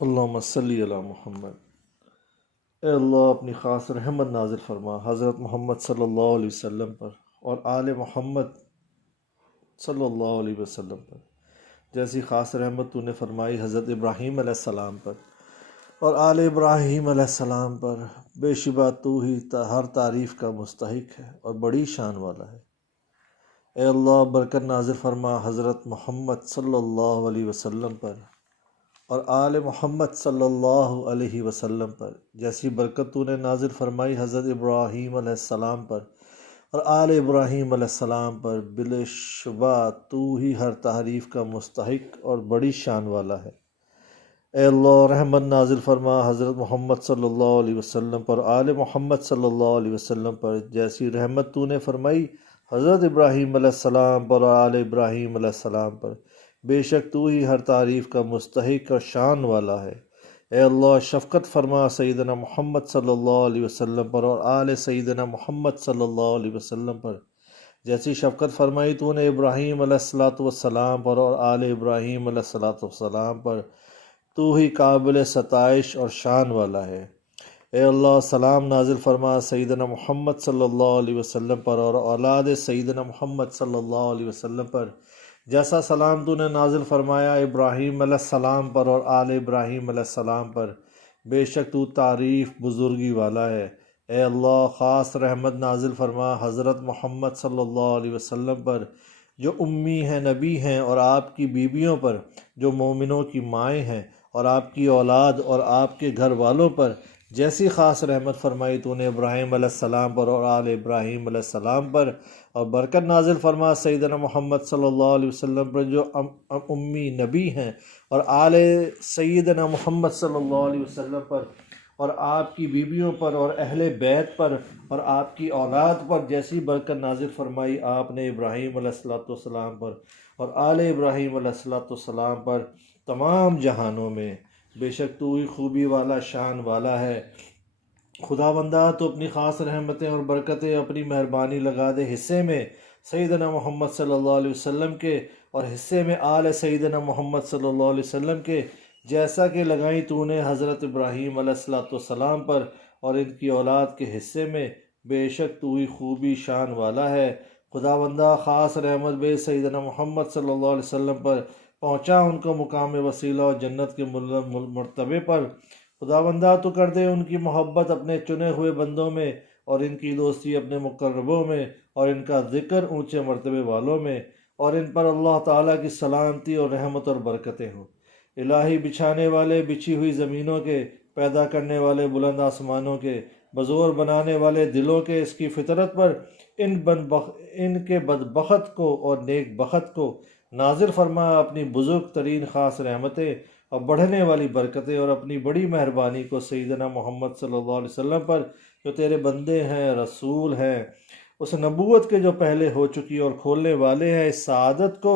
اللہم صلی علی محمد۔ اے اللہ اپنی خاص رحمت نازل فرما حضرت محمد صلی اللہ علیہ وسلم پر اور آل محمد صلی اللہ علیہ وسلم پر، جیسی خاص رحمت تو نے فرمائی حضرت ابراہیم علیہ السلام پر اور آل ابراہیم علیہ السلام پر۔ بے شبہ تو ہی ہر تعریف کا مستحق ہے اور بڑی شان والا ہے۔ اے اللہ برکت نازل فرما حضرت محمد صلی اللہ علیہ وسلم پر اور آل محمد صلی اللہ علیہ وسلم پر، جیسی برکت تو نے نازل فرمائی حضرت ابراہیم علیہ السلام پر اور آل ابراہیم علیہ السلام پر۔ بلا شبہ تو ہی ہر تعریف کا مستحق اور بڑی شان والا ہے۔ اے اللہ رحمت نازل فرما حضرت محمد صلی اللہ علیہ وسلم پر، آل محمد صلی اللہ علیہ وسلم پر، جیسی رحمت تو نے فرمائی حضرت ابراہیم علیہ السلام پر اور آل ابراہیم علیہ السلام پر۔ بے شک تو ہی ہر تعریف کا مستحق اور شان والا ہے۔ اے اللہ شفقت فرما سیدنا محمد صلی اللہ علیہ وسلم پر اور آل سیدنا محمد صلی اللہ علیہ وسلم پر، جیسی شفقت فرمائی تو نے ابراہیم علیہ السلام پر اور آل ابراہیم علیہ السلام پر۔ تو ہی قابل ستائش اور شان والا ہے۔ اے اللہ سلام نازل فرما سیدنا محمد صلی اللہ علیہ وسلم پر اور اولاد سیدنا محمد صلی اللہ علیہ وسلم پر، جیسا سلام تو نے نازل فرمایا ابراہیم علیہ السلام پر اور آل ابراہیم علیہ السلام پر۔ بے شک تو تعریف بزرگی والا ہے۔ اے اللہ خاص رحمت نازل فرما حضرت محمد صلی اللہ علیہ وسلم پر، جو امی ہیں نبی ہیں، اور آپ کی بیویوں پر جو مومنوں کی مائیں ہیں، اور آپ کی اولاد اور آپ کے گھر والوں پر، جیسی خاص رحمت فرمائی تو نے ابراہیم علیہ السلام پر اور آل ابراہیم علیہ السلام پر۔ اور برکت نازل فرما سیدنا محمد صلی اللہ علیہ وسلم پر، جو امی نبی ہیں، اور آل سیدنا محمد صلی اللہ علیہ وسلم پر، اور آپ کی بیویوں پر اور اہل بیت پر اور آپ کی اولاد پر، جیسی برکت نازل فرمائی آپ نے ابراہیم علیہ السلام پر اور آل ابراہیم علیہ السلام پر تمام جہانوں میں۔ بے شک تو ہی خوبی والا شان والا ہے۔ خداوندہ تو اپنی خاص رحمتیں اور برکتیں اپنی مہربانی لگا دے حصے میں سیدنا محمد صلی اللہ علیہ وسلم کے اور حصے میں آل سیدنا محمد صلی اللہ علیہ وسلم کے، جیسا کہ لگائیں تو نے حضرت ابراہیم علیہ السلام پر اور ان کی اولاد کے حصے میں۔ بے شک تو ہی خوبی شان والا ہے۔ خداوندہ خاص رحمت بے سیدنا محمد صلی اللہ علیہ وسلم پر پہنچا ان کو مقام وسیلہ اور جنت کے مرتبے پر۔ خداوندہ تو کر دے ان کی محبت اپنے چنے ہوئے بندوں میں، اور ان کی دوستی اپنے مقربوں میں، اور ان کا ذکر اونچے مرتبے والوں میں، اور ان پر اللہ تعالیٰ کی سلامتی اور رحمت اور برکتیں ہوں۔ الہی بچھانے والے بچھی ہوئی زمینوں کے، پیدا کرنے والے بلند آسمانوں کے، بزور بنانے والے دلوں کے، اس کی فطرت پر ان کے بدبخت کو اور نیک بخت کو نازل فرما اپنی بزرگ ترین خاص رحمتیں اور بڑھنے والی برکتیں، اور اپنی بڑی مہربانی کو سیدنا محمد صلی اللہ علیہ وسلم پر، جو تیرے بندے ہیں، رسول ہیں، اس نبوت کے جو پہلے ہو چکی اور کھولنے والے ہیں اس سعادت کو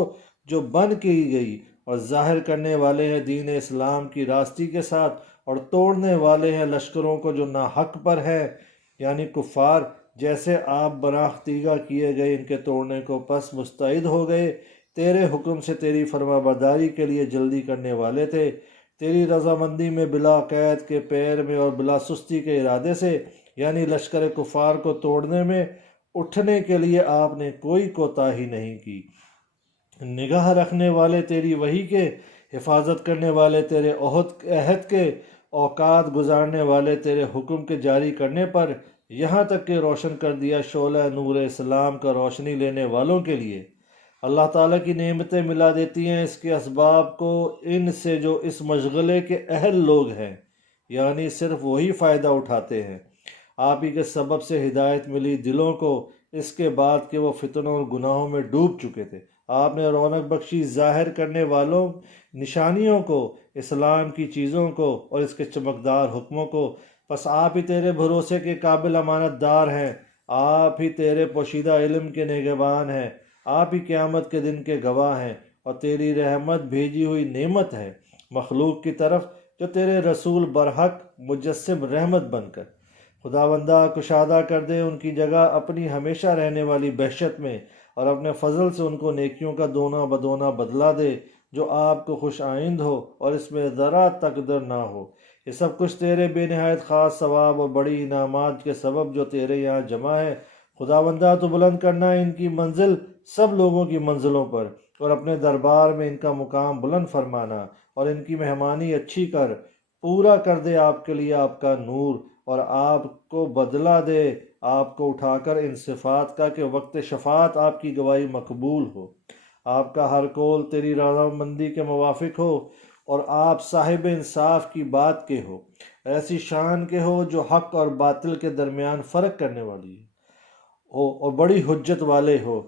جو بن کی گئی، اور ظاہر کرنے والے ہیں دین اسلام کی راستی کے ساتھ، اور توڑنے والے ہیں لشکروں کو جو ناحق پر ہیں، یعنی کفار، جیسے آپ براہ تیغا کیے گئے ان کے توڑنے کو، پس مستعد ہو گئے، تیرے حکم سے تیری فرما برداری کے لیے جلدی کرنے والے تھے، تیری رضامندی میں بلا قید کے پیر میں اور بلا سستی کے ارادے سے، یعنی لشکر کفار کو توڑنے میں اٹھنے کے لیے آپ نے کوئی کوتاہی نہیں کی۔ نگاہ رکھنے والے تیری وحی کے، حفاظت کرنے والے تیرے عہد کے، اوقات گزارنے والے تیرے حکم کے جاری کرنے پر، یہاں تک کہ روشن کر دیا شعلہ نور اسلام کا روشنی لینے والوں کے لیے۔ اللہ تعالیٰ کی نعمتیں ملا دیتی ہیں اس کے اسباب کو ان سے جو اس مشغلے کے اہل لوگ ہیں، یعنی صرف وہی فائدہ اٹھاتے ہیں۔ آپ ہی کے سبب سے ہدایت ملی دلوں کو، اس کے بعد کہ وہ فتنوں اور گناہوں میں ڈوب چکے تھے۔ آپ نے رونق بخشی ظاہر کرنے والوں نشانیوں کو، اسلام کی چیزوں کو اور اس کے چمکدار حکموں کو۔ پس آپ ہی تیرے بھروسے کے قابل امانت دار ہیں، آپ ہی تیرے پوشیدہ علم کے نگہبان ہیں، آپ ہی قیامت کے دن کے گواہ ہیں، اور تیری رحمت بھیجی ہوئی نعمت ہے مخلوق کی طرف، جو تیرے رسول برحق مجسم رحمت بن کر۔ خداوندہ کشادہ کر دے ان کی جگہ اپنی ہمیشہ رہنے والی بہشت میں، اور اپنے فضل سے ان کو نیکیوں کا دونا بدونا بدلا دے، جو آپ کو خوش آئند ہو اور اس میں ذرا تقدر نہ ہو۔ یہ سب کچھ تیرے بے نہایت خاص ثواب اور بڑی انعامات کے سبب جو تیرے یہاں جمع ہے۔ خداوندہ تو بلند کرنا ان کی منزل سب لوگوں کی منزلوں پر، اور اپنے دربار میں ان کا مقام بلند فرمانا، اور ان کی مہمانی اچھی کر، پورا کر دے آپ کے لیے آپ کا نور، اور آپ کو بدلہ دے آپ کو اٹھا کر ان صفات کا کہ وقت شفاعت آپ کی گواہی مقبول ہو، آپ کا ہر قول تیری رضامندی کے موافق ہو، اور آپ صاحب انصاف کی بات کے ہو، ایسی شان کے ہو جو حق اور باطل کے درمیان فرق کرنے والی ہو اور بڑی حجت والے ہو۔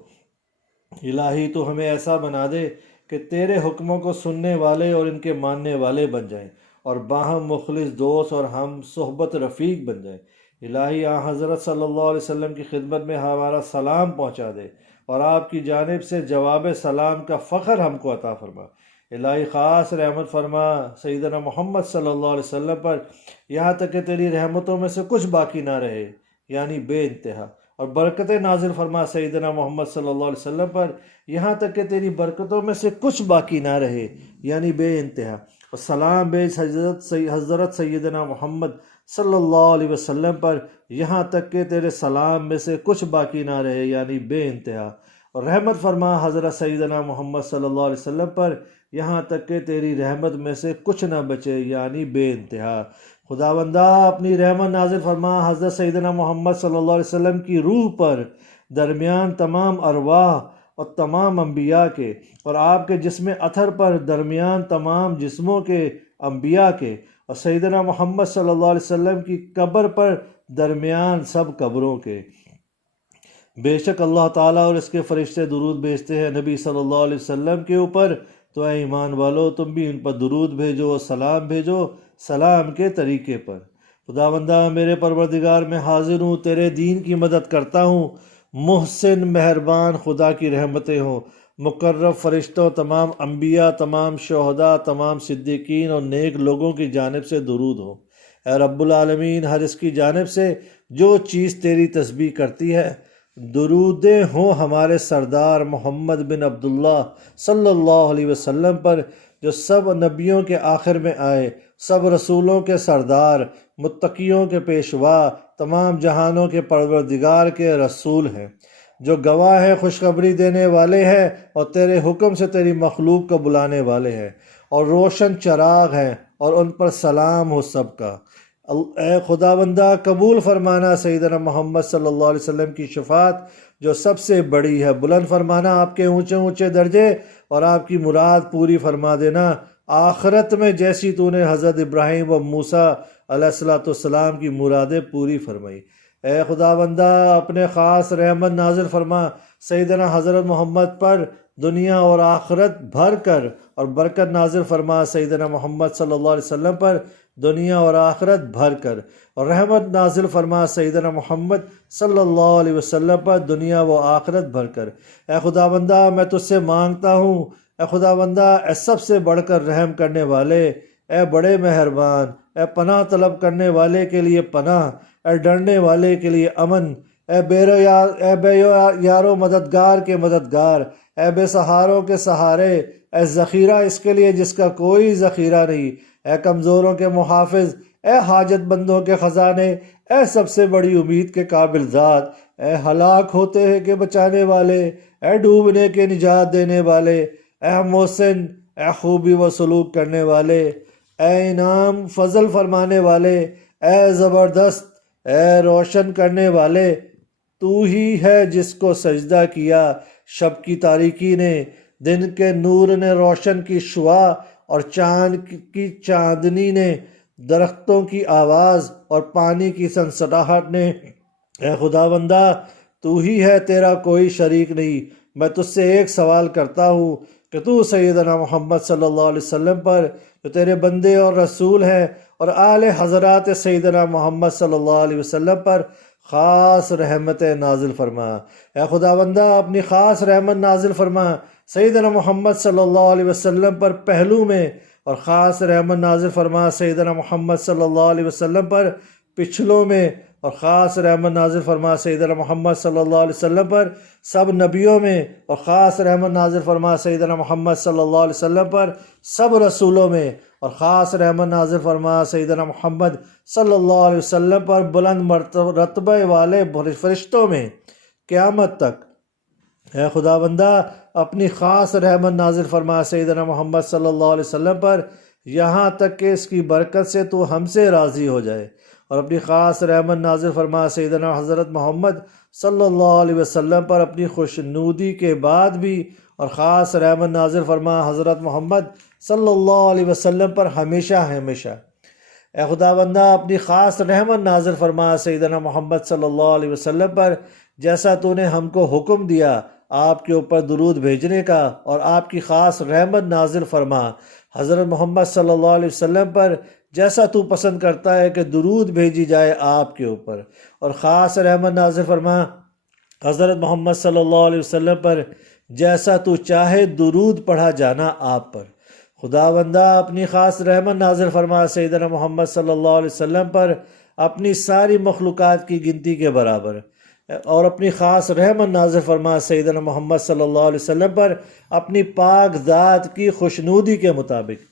الہی تو ہمیں ایسا بنا دے کہ تیرے حکموں کو سننے والے اور ان کے ماننے والے بن جائیں، اور باہم مخلص دوست اور ہم صحبت رفیق بن جائیں۔ الہی حضرت صلی اللہ علیہ وسلم کی خدمت میں ہمارا سلام پہنچا دے، اور آپ کی جانب سے جواب سلام کا فخر ہم کو عطا فرما۔ الہی خاص رحمت فرما سیدنا محمد صلی اللہ علیہ وسلم پر، یہاں تک کہ تیری رحمتوں میں سے کچھ باقی نہ رہے، یعنی بے انتہا، اور برکتیں نازل فرما سیدنا محمد صلی اللہ علیہ وسلم پر، یہاں تک کہ تیری برکتوں میں سے کچھ باقی نہ رہے، یعنی بے انتہا، اور سلام بھیج حضرت سیدنا محمد صلی اللہ علیہ وسلم پر، یہاں تک کہ تیرے سلام میں سے کچھ باقی نہ رہے، یعنی بے انتہا، اور رحمت فرما حضرت سیدنا محمد صلی اللہ علیہ وسلم پر، یہاں تک کہ تیری رحمت میں سے کچھ نہ بچے، یعنی بے انتہا۔ خداوندہ اپنی رحمت نازل فرما حضرت سیدنا محمد صلی اللہ علیہ وسلم کی روح پر، درمیان تمام ارواح اور تمام انبیاء کے، اور آپ کے جسم اطہر پر، درمیان تمام جسموں کے انبیاء کے، اور سیدنا محمد صلی اللہ علیہ وسلم کی قبر پر، درمیان سب قبروں کے۔ بے شک اللہ تعالیٰ اور اس کے فرشتے درود بھیجتے ہیں نبی صلی اللہ علیہ وسلم کے اوپر، تو اے ایمان والو تم بھی ان پر درود بھیجو، سلام بھیجو سلام کے طریقے پر۔ خداوندہ میرے پروردگار میں حاضر ہوں، تیرے دین کی مدد کرتا ہوں، محسن مہربان خدا کی رحمتیں ہوں، مقرب فرشتوں، تمام انبیاء، تمام شہداء، تمام صدیقین اور نیک لوگوں کی جانب سے درود ہو۔ اے رب العالمین، ہر اس کی جانب سے جو چیز تیری تسبیح کرتی ہے، درودیں ہوں ہمارے سردار محمد بن عبداللہ صلی اللہ علیہ وسلم پر، جو سب نبیوں کے آخر میں آئے، سب رسولوں کے سردار، متقیوں کے پیشوا، تمام جہانوں کے پروردگار کے رسول ہیں، جو گواہ ہے، خوشخبری دینے والے ہیں، اور تیرے حکم سے تیری مخلوق کو بلانے والے ہیں، اور روشن چراغ ہیں، اور ان پر سلام ہو سب کا۔ اے خداوندہ قبول فرمانا سیدنا محمد صلی اللہ علیہ وسلم کی شفاعت جو سب سے بڑی ہے، بلند فرمانا آپ کے اونچے اونچے درجے، اور آپ کی مراد پوری فرما دینا آخرت میں، جیسی تو نے حضرت ابراہیم و موسیٰ علیہ السلام کی مرادیں پوری فرمائی۔ اے خداوندہ اپنے خاص رحمت نازل فرما سیدنا حضرت محمد پر، دنیا اور آخرت بھر کر، اور برکت نازل فرما سیدنا محمد صلی اللہ علیہ وسلم پر، دنیا اور آخرت بھر کر، اور رحمت نازل فرما سیدنا محمد صلی اللہ علیہ وسلم پر، دنیا و آخرت بھر کر۔ اے خداوندہ میں تجھ سے مانگتا ہوں، اے خداوندہ اے سب سے بڑھ کر رحم کرنے والے، اے بڑے مہربان، اے پناہ طلب کرنے والے کے لیے پناہ، اے ڈرنے والے کے لیے امن، اے بے یارو مددگار کے مددگار، اے بے سہاروں کے سہارے، اے ذخیرہ اس کے لیے جس کا کوئی ذخیرہ نہیں، اے کمزوروں کے محافظ، اے حاجت مندوں کے خزانے، اے سب سے بڑی امید کے قابل ذات، اے ہلاک ہوتے ہیں کہ بچانے والے، اے ڈوبنے کے نجات دینے والے، اے محسن، اے خوبی و سلوک کرنے والے، اے انعام فضل فرمانے والے، اے زبردست، اے روشن کرنے والے، تو ہی ہے جس کو سجدہ کیا شب کی تاریکی نے، دن کے نور نے روشن کی شعاع، اور چاند کی چاندنی نے، درختوں کی آواز اور پانی کی سنسناہٹ نے۔ اے خداوندہ تو ہی ہے، تیرا کوئی شریک نہیں۔ میں تجھ سے ایک سوال کرتا ہوں کہ تو سیدنا محمد صلی اللہ علیہ وسلم پر، جو تیرے بندے اور رسول ہیں، اور آل حضرات سیدنا محمد صلی اللہ علیہ وسلم پر خاص رحمت نازل فرما۔ اے خداوندہ اپنی خاص رحمت نازل فرما سیدنا محمد صلی اللہ علیہ وسلم پر پہلو میں، اور خاص رحمت نازل فرما سیدنا محمد صلی اللہ علیہ وسلم پر پچھلوں میں اور خاص رحمت نازل فرما سیدنا محمد صلی اللہ علیہ وسلم پر، سب نبیوں میں اور خاص رحمت نازل فرما سیدنا محمد صلی اللہ علیہ وسلم پر، سب رسولوں میں اور خاص رحمت نازل فرما سیدنا محمد صلی اللہ علیہ وسلم پر، بلند رتبے والے فرشتوں میں قیامت تک۔ اے خدا بندہ اپنی خاص رحمت نازل فرما سیدنا محمد صلی اللہ علیہ وسلم پر، یہاں تک کہ اس کی برکت سے تو ہم سے راضی ہو جائے، اور اپنی خاص رحمت نازل فرما سیدنا حضرت محمد صلی اللہ علیہ وسلم پر اپنی خوشنودی کے بعد بھی، اور خاص رحمت نازل فرما حضرت محمد صلی اللہ علیہ وسلم پر ہمیشہ ہمیشہ۔ اے خدا بندہ اپنی خاص رحمت نازل فرما سیدنا محمد صلی اللہ علیہ وسلم پر، جیسا تو نے ہم کو حکم دیا آپ کے اوپر درود بھیجنے کا، اور آپ کی خاص رحمت نازل فرما حضرت محمد صلی اللہ علیہ وسلم پر، جیسا تو پسند کرتا ہے کہ درود بھیجی جائے آپ کے اوپر، اور خاص رحمت نازل فرما حضرت محمد صلی اللہ علیہ وسلم پر، جیسا تو چاہے درود پڑھا جانا آپ پر۔ خدا بندہ اپنی خاص رحمت نازل فرما سیدنا محمد صلی اللہ علیہ وسلم پر اپنی ساری مخلوقات کی گنتی کے برابر، اور اپنی خاص رحمت نازل فرما سیدنا محمد صلی اللہ علیہ وسلم پر اپنی پاک ذات کی خوشنودی کے مطابق،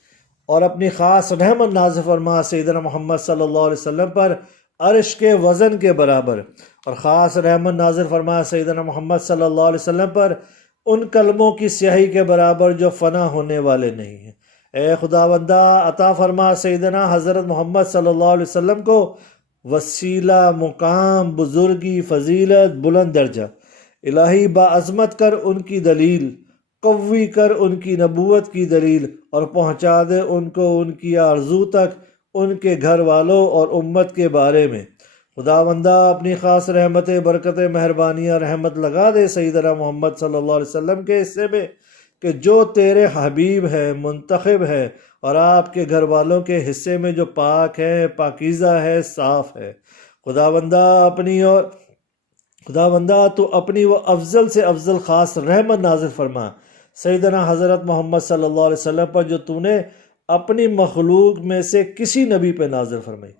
اور اپنی خاص رحمت نازل فرما سیدنا محمد صلی اللہ علیہ وسلم پر عرش کے وزن کے برابر، اور خاص رحمت نازل فرما سیدنا محمد صلی اللہ علیہ وسلم پر ان کلموں کی سیاہی کے برابر جو فنا ہونے والے نہیں ہیں۔ اے خدا بندہ عطا فرما سیدنا حضرت محمد صلی اللہ علیہ وسلم کو وسیلہ، مقام، بزرگی، فضیلت، بلند درجہ۔ الہی باعظمت کر ان کی دلیل، قوی کر ان کی نبوت کی دلیل، اور پہنچا دے ان کو ان کی آرزو تک، ان کے گھر والوں اور امت کے بارے میں۔ خدا بندہ اپنی خاص رحمت، برکت، مہربانیاں، رحمت لگا دے سیدنا محمد صلی اللہ علیہ وسلم کے حصے میں، کہ جو تیرے حبیب ہے، منتخب ہے، اور آپ کے گھر والوں کے حصے میں جو پاک ہے، پاکیزہ ہے، صاف ہے۔ خدا بندہ تو اپنی وہ افضل سے افضل خاص رحمت نازل فرما سیدنا حضرت محمد صلی اللہ علیہ وسلم پر، جو تو نے اپنی مخلوق میں سے کسی نبی پہ نازل فرمائی۔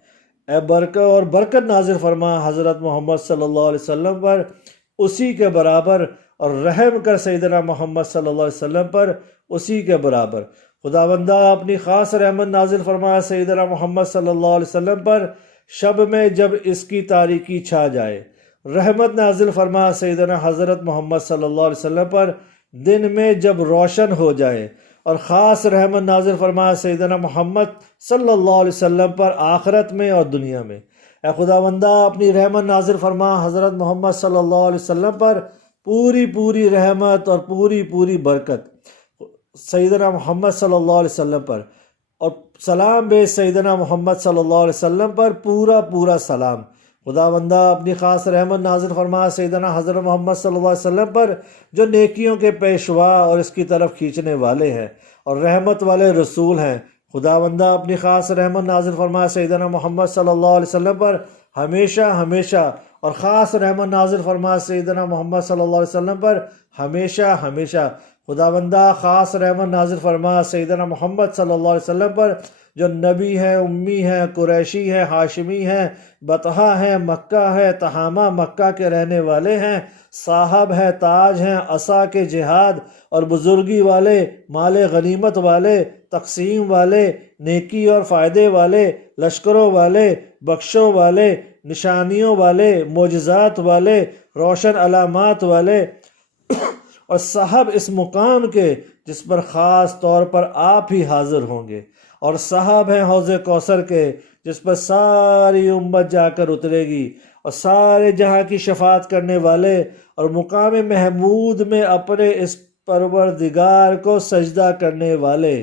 اے برکت نازل فرما حضرت محمد صلی اللہ علیہ وسلم پر اسی کے برابر، اور رحم کر سیدنا محمد صلی اللہ علیہ وسلم پر اسی کے برابر۔ خدا بندہ اپنی خاص رحمت نازل فرما سیدنا محمد صلی اللہ علیہ وسلم پر شب میں جب اس کی تاریکی چھا جائے، رحمت نازل فرما سیدنا حضرت محمد صلی اللہ علیہ وسلم پر دن میں جب روشن ہو جائے، اور خاص رحمت نازل فرما سیدنا محمد صلی اللہ علیہ وسلم پر آخرت میں اور دنیا میں۔ اے خدا بندہ اپنی رحمت نازل فرما حضرت محمد صلی اللہ علیہ وسلم پر پوری رحمت اور پوری برکت، سیدنا محمد صلی اللہ علیہ وسلم پر، اور سلام بے سیدنا محمد صلی اللہ علیہ وسلم پر پورا سلام۔ خدا بندہ اپنی خاص رحمت نازل فرما سیدنا حضرت محمد صلی اللہ علیہ وسلم پر، جو نیکیوں کے پیشوا اور اس کی طرف کھینچنے والے ہیں اور رحمت والے رسول ہیں۔ خدا بندہ اپنی خاص رحمت نازل فرما سیدنا محمد صلی اللہ علیہ وسلم پر ہمیشہ، اور خاص رحمت نازل فرما سیدنا محمد صلی اللہ علیہ وسلم پر ہمیشہ۔ خدا بندہ خاص رحمت نازل فرما سیدنا محمد صلی اللہ علیہ وسلم پر، جو نبی ہے، امی ہے، قریشی ہے، ہاشمی ہے، بطحہ ہے، مکہ ہے، تہامہ مکہ کے رہنے والے ہیں، صاحب ہے، تاج ہیں، عصا کے جہاد اور بزرگی والے، مال غنیمت والے، تقسیم والے، نیکی اور فائدے والے، لشکروں والے، بخشوں والے، نشانیوں والے، معجزات والے، روشن علامات والے، اور صاحب اس مقام کے جس پر خاص طور پر آپ ہی حاضر ہوں گے، اور صاحب ہیں حوض کوثر کے جس پر ساری امت جا کر اترے گی، اور سارے جہاں کی شفاعت کرنے والے، اور مقام محمود میں اپنے اس پروردگار کو سجدہ کرنے والے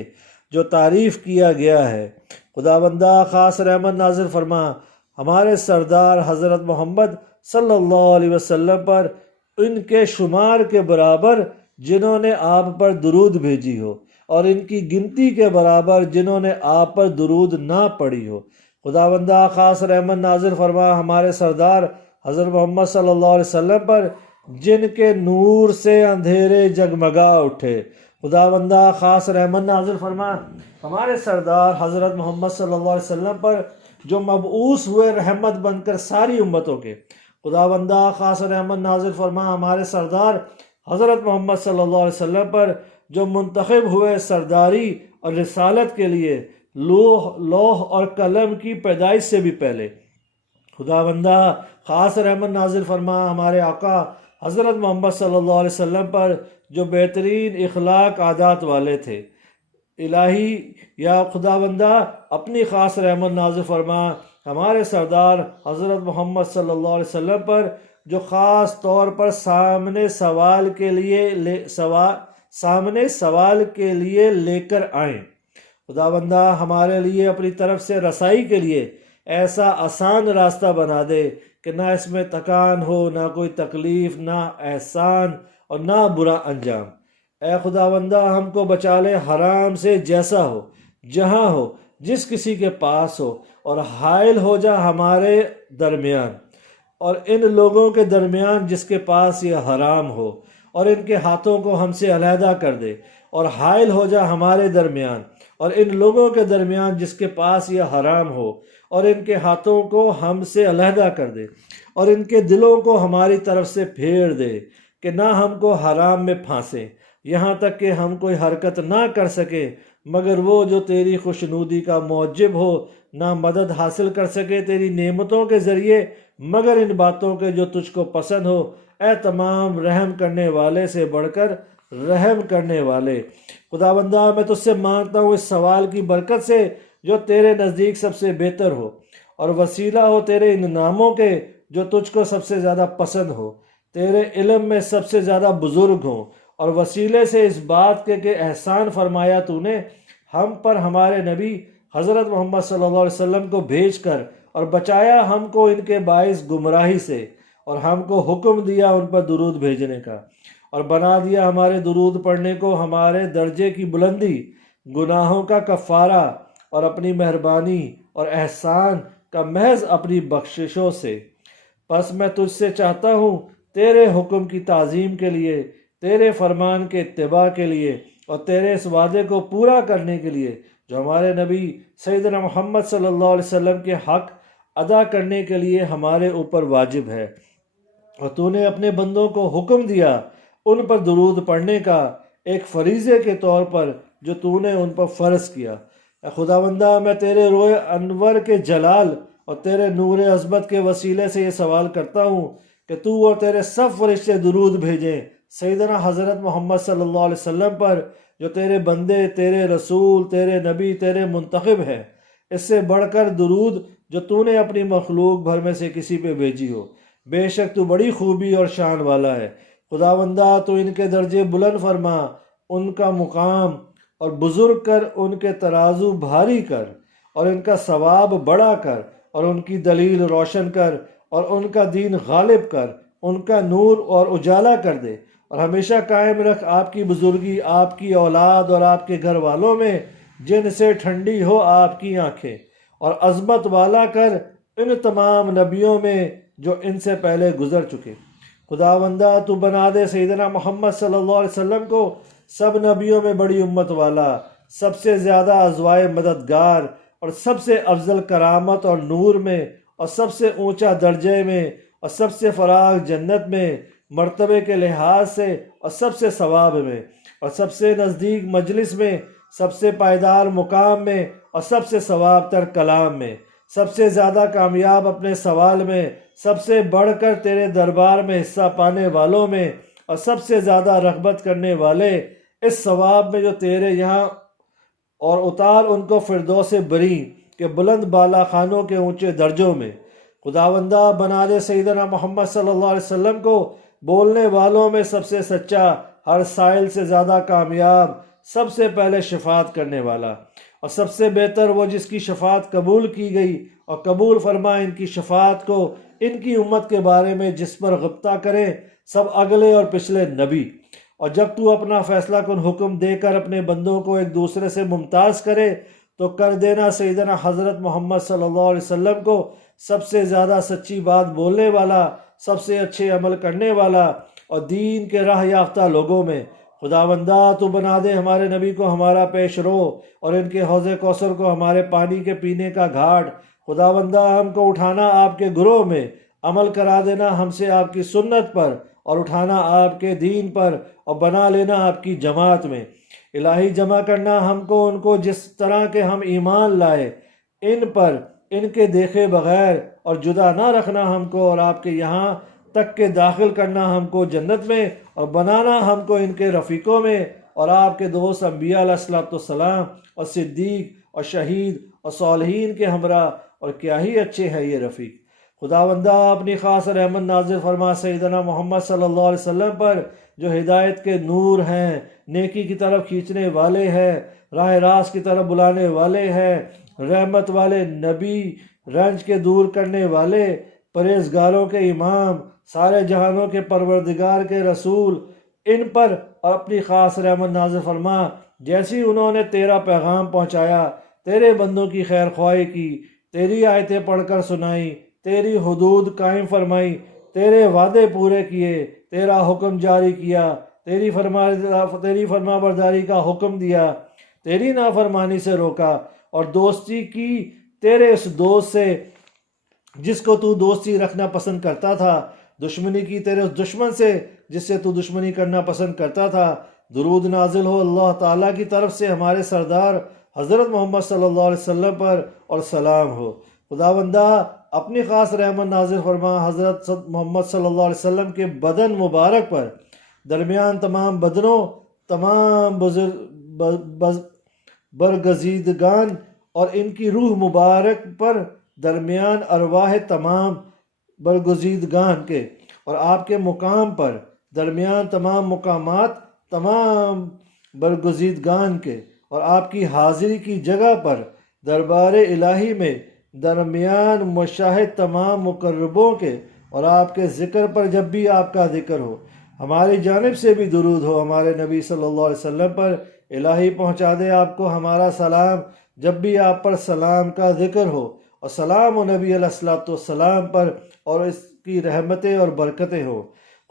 جو تعریف کیا گیا ہے۔ خدا بندہ خاص رحمت نازل فرما ہمارے سردار حضرت محمد صلی اللہ علیہ وسلم پر ان کے شمار کے برابر جنہوں نے آپ پر درود بھیجی ہو، اور ان کی گنتی کے برابر جنہوں نے آپ پر درود نہ پڑھی ہو۔ خدا بندہ خاص رحمت نازل فرما ہمارے سردار حضرت محمد صلی اللہ علیہ وسلم پر جن کے نور سے اندھیرے جگمگا اٹھے۔ خدا بندہ خاص رحمت نازل فرما ہمارے سردار حضرت محمد صلی اللہ علیہ وسلم پر جو مبعوث ہوئے رحمت بن کر ساری امتوں کے۔ خداوندہ خاص رحمت نازل فرما ہمارے سردار حضرت محمد صلی اللہ علیہ وسلم پر، جو منتخب ہوئے سرداری اور رسالت کے لیے لوح اور قلم کی پیدائش سے بھی پہلے۔ خداوندہ خاص رحمت نازل فرما ہمارے آقا حضرت محمد صلی اللہ علیہ وسلم پر، جو بہترین اخلاق عادات والے تھے۔ الہی یا خداوندہ اپنی خاص رحمت نازل فرما ہمارے سردار حضرت محمد صلی اللہ علیہ وسلم پر، جو خاص طور پر سامنے سوال کے لیے لے کر آئیں۔ خداوندہ ہمارے لیے اپنی طرف سے رسائی کے لیے ایسا آسان راستہ بنا دے کہ نہ اس میں تکان ہو، نہ کوئی تکلیف، نہ احسان اور نہ برا انجام۔ اے خداوندہ ہم کو بچا لے حرام سے، جیسا ہو، جہاں ہو، جس کسی کے پاس ہو، اور حائل ہو جا ہمارے درمیان اور ان لوگوں کے درمیان جس کے پاس یہ حرام ہو، اور ان کے ہاتھوں کو ہم سے علیحدہ کر دے، اور حائل ہو جا ہمارے درمیان اور ان لوگوں کے درمیان جس کے پاس یہ حرام ہو، اور ان کے ہاتھوں کو ہم سے علیحدہ کر دے، اور ان کے دلوں کو ہماری طرف سے پھیر دے کہ نہ ہم کو حرام میں پھانسے، یہاں تک کہ ہم کوئی حرکت نہ کر سکے مگر وہ جو تیری خوشنودی کا موجب ہو، نہ مدد حاصل کر سکے تیری نعمتوں کے ذریعے مگر ان باتوں کے جو تجھ کو پسند ہو۔ اے تمام رحم کرنے والے سے بڑھ کر رحم کرنے والے، خداوندہ میں تجھ سے مانگتا ہوں اس سوال کی برکت سے جو تیرے نزدیک سب سے بہتر ہو، اور وسیلہ ہو تیرے ان ناموں کے جو تجھ کو سب سے زیادہ پسند ہو، تیرے علم میں سب سے زیادہ بزرگ ہوں، اور وسیلے سے اس بات کے کہ احسان فرمایا تو نے ہم پر ہمارے نبی حضرت محمد صلی اللہ علیہ وسلم کو بھیج کر، اور بچایا ہم کو ان کے باعث گمراہی سے، اور ہم کو حکم دیا ان پر درود بھیجنے کا، اور بنا دیا ہمارے درود پڑھنے کو ہمارے درجے کی بلندی، گناہوں کا کفارہ، اور اپنی مہربانی اور احسان کا محض اپنی بخششوں سے۔ پس میں تجھ سے چاہتا ہوں تیرے حکم کی تعظیم کے لیے، تیرے فرمان کے اتباع کے لیے، اور تیرے اس وعدے کو پورا کرنے کے لیے جو ہمارے نبی سیدنا محمد صلی اللہ علیہ وسلم کے حق ادا کرنے کے لیے ہمارے اوپر واجب ہے، اور تو نے اپنے بندوں کو حکم دیا ان پر درود پڑھنے کا ایک فریضے کے طور پر جو تو نے ان پر فرض کیا۔ اے خداوندہ میں تیرے روئے انور کے جلال اور تیرے نور عظمت کے وسیلے سے یہ سوال کرتا ہوں کہ تو اور تیرے سب فرشتے درود بھیجیں سیدنا حضرت محمد صلی اللہ علیہ وسلم پر، جو تیرے بندے، تیرے رسول، تیرے نبی، تیرے منتخب ہیں۔ اس سے بڑھ کر درود جو تو نے اپنی مخلوق بھر میں سے کسی پہ بھیجی ہو، بے شک تو بڑی خوبی اور شان والا ہے۔ خداوندہ تو ان کے درجے بلند فرما، ان کا مقام اور بزرگ کر، ان کے ترازو بھاری کر، اور ان کا ثواب بڑا کر، اور ان کی دلیل روشن کر، اور ان کا دین غالب کر، ان کا نور اور اجالا کر دے، اور ہمیشہ قائم رکھ آپ کی بزرگی، آپ کی اولاد اور آپ کے گھر والوں میں جن سے ٹھنڈی ہو آپ کی آنکھیں، اور عظمت والا کر ان تمام نبیوں میں جو ان سے پہلے گزر چکے۔ خداوندہ تو بنا دے سیدنا محمد صلی اللہ علیہ وسلم کو سب نبیوں میں بڑی امت والا، سب سے زیادہ ازوائے مددگار، اور سب سے افضل کرامت اور نور میں، اور سب سے اونچا درجے میں، اور سب سے فراغ جنت میں مرتبے کے لحاظ سے، اور سب سے ثواب میں، اور سب سے نزدیک مجلس میں، سب سے پائیدار مقام میں، اور سب سے ثواب تر کلام میں، سب سے زیادہ کامیاب اپنے سوال میں، سب سے بڑھ کر تیرے دربار میں حصہ پانے والوں میں، اور سب سے زیادہ رغبت کرنے والے اس ثواب میں جو تیرے یہاں، اور اتار ان کو فردوس بری کے بلند بالا خانوں کے اونچے درجوں میں۔ خداوندہ بنا دے سیدنا محمد صلی اللہ علیہ وسلم کو بولنے والوں میں سب سے سچا، ہر سائل سے زیادہ کامیاب، سب سے پہلے شفاعت کرنے والا، اور سب سے بہتر وہ جس کی شفاعت قبول کی گئی، اور قبول فرما ان کی شفاعت کو ان کی امت کے بارے میں جس پر غبطہ کریں سب اگلے اور پچھلے نبی۔ اور جب تو اپنا فیصلہ کن حکم دے کر اپنے بندوں کو ایک دوسرے سے ممتاز کرے تو کر دینا سیدنا حضرت محمد صلی اللہ علیہ وسلم کو سب سے زیادہ سچی بات بولنے والا، سب سے اچھے عمل کرنے والا، اور دین کے راہ یافتہ لوگوں میں۔ خداوندہ تو بنا دے ہمارے نبی کو ہمارا پیش رو، اور ان کے حوض کوثر کو ہمارے پانی کے پینے کا گھاٹ۔ خداوندہ ہم کو اٹھانا آپ کے گروہ میں، عمل کرا دینا ہم سے آپ کی سنت پر، اور اٹھانا آپ کے دین پر، اور بنا لینا آپ کی جماعت میں۔ الہی جمع کرنا ہم کو جس طرح کے ہم ایمان لائے ان پر، ان کے دیکھے بغیر، اور جدا نہ رکھنا ہم کو، اور آپ کے یہاں تک کے داخل کرنا ہم کو جنت میں، اور بنانا ہم کو ان کے رفیقوں میں، اور آپ کے دوست انبیاء علیہ السلام اور صدیق اور شہید اور صالحین کے ہمراہ، اور کیا ہی اچھے ہیں یہ رفیق۔ خداوندہ اپنی خاص رحمت نازل فرما سیدنا محمد صلی اللہ علیہ وسلم پر، جو ہدایت کے نور ہیں، نیکی کی طرف کھینچنے والے ہیں، راہ راست کی طرف بلانے والے ہیں، رحمت والے نبی، رنج کے دور کرنے والے، پرہیزگاروں کے امام، سارے جہانوں کے پروردگار کے رسول، ان پر اور اپنی خاص رحمت نازل فرما، جیسی انہوں نے تیرا پیغام پہنچایا، تیرے بندوں کی خیر خواہی کی، تیری آیتیں پڑھ کر سنائی، تیری حدود قائم فرمائی، تیرے وعدے پورے کیے، تیرا حکم جاری کیا، تیری فرما برداری کا حکم دیا، تیری نافرمانی سے روکا، اور دوستی کی تیرے اس دوست سے جس کو تو دوستی رکھنا پسند کرتا تھا، دشمنی کی تیرے اس دشمن سے جس سے تو دشمنی کرنا پسند کرتا تھا۔ درود نازل ہو اللہ تعالیٰ کی طرف سے ہمارے سردار حضرت محمد صلی اللہ علیہ وسلم پر، اور سلام ہو۔ خداوندہ اپنی خاص رحمت نازل فرما حضرت محمد صلی اللہ علیہ وسلم کے بدن مبارک پر، درمیان تمام بدنوں، تمام برگزیدگان اور ان کی روح مبارک پر، درمیان ارواح تمام برگزیدگان کے، اور آپ کے مقام پر، درمیان تمام مقامات تمام برگزیدگان کے، اور آپ کی حاضری کی جگہ پر، دربار الہی میں، درمیان مشاہد تمام مقربوں کے، اور آپ کے ذکر پر جب بھی آپ کا ذکر ہو، ہماری جانب سے بھی درود ہو ہمارے نبی صلی اللہ علیہ وسلم پر۔ الہی پہنچا دے آپ کو ہمارا سلام جب بھی آپ پر سلام کا ذکر ہو، اور سلام و نبی علیہ السلام پر، اور اس کی رحمتیں اور برکتیں ہو۔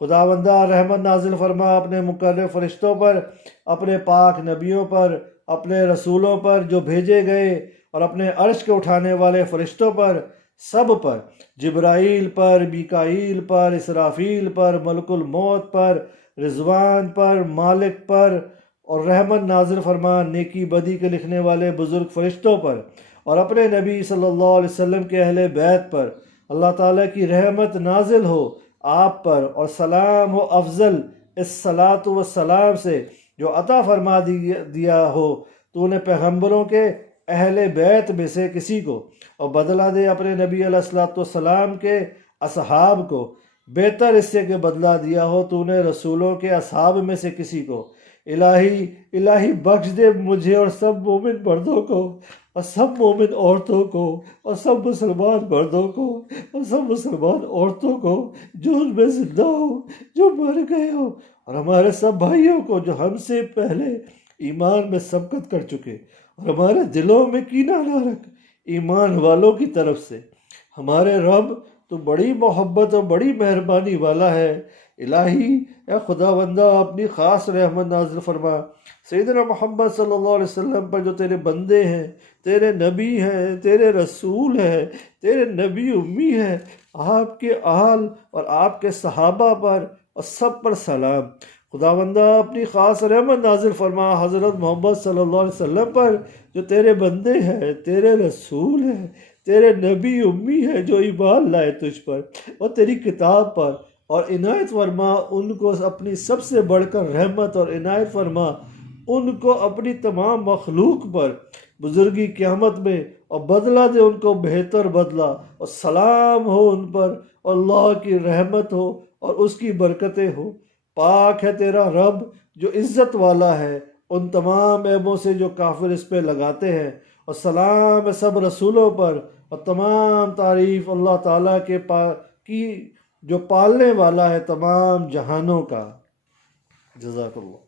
خداوندہ رحمت نازل فرما اپنے مقرب فرشتوں پر، اپنے پاک نبیوں پر، اپنے رسولوں پر جو بھیجے گئے، اور اپنے عرش کے اٹھانے والے فرشتوں پر، سب پر، جبرائیل پر، میکائیل پر، اسرافیل پر، ملک الموت پر، رضوان پر، مالک پر، اور رحمت نازل فرما نیکی بدی کے لکھنے والے بزرگ فرشتوں پر، اور اپنے نبی صلی اللہ علیہ وسلم کے اہل بیت پر۔ اللہ تعالیٰ کی رحمت نازل ہو آپ پر، اور سلام ہو افضل اس صلاۃ و سلام سے جو عطا فرما دیا ہو تو نے پیغمبروں کے اہل بیت میں سے کسی کو، اور بدلہ دے اپنے نبی علیہ السلام کے اصحاب کو، بہتر اس سے کہ بدلہ دیا ہو تو نے رسولوں کے اصحاب میں سے کسی کو۔ الہی بخش دے مجھے اور سب مومن مردوں کو، اور سب مومن عورتوں کو، اور سب مسلمان مردوں کو، اور سب مسلمان عورتوں کو جو ان میں زندہ ہو، جو مر گئے ہو، اور ہمارے سب بھائیوں کو جو ہم سے پہلے ایمان میں سبقت کر چکے، اور ہمارے دلوں میں کینہ نہ رکھ ایمان والوں کی طرف سے۔ ہمارے رب تو بڑی محبت اور بڑی مہربانی والا ہے۔ الہی اے خداوندہ اپنی خاص رحمت نازل فرما سیدنا محمد صلی اللہ علیہ وسلم پر، جو تیرے بندے ہیں، تیرے نبی ہیں، تیرے رسول ہیں، تیرے نبی امی ہیں، آپ کے آل اور آپ کے صحابہ پر، اور سب پر سلام۔ خداوندہ اپنی خاص رحمت نازل فرما حضرت محمد صلی اللہ علیہ وسلم پر، جو تیرے بندے ہیں، تیرے رسول ہیں، تیرے نبی امی ہیں، جو ایمان لائے تجھ پر اور تیری کتاب پر، اور عنایت فرما ان کو اپنی سب سے بڑھ کر رحمت، اور عنایت فرما ان کو اپنی تمام مخلوق پر بزرگی قیامت میں، اور بدلہ دے ان کو بہتر بدلہ، اور سلام ہو ان پر، اور اللہ کی رحمت ہو اور اس کی برکتیں ہو۔ پاک ہے تیرا رب جو عزت والا ہے ان تمام عیبوں سے جو کافر اس پہ لگاتے ہیں، اور سلام ہے سب رسولوں پر، اور تمام تعریف اللہ تعالیٰ کی جو پالنے والا ہے تمام جہانوں کا۔ جزاک اللہ۔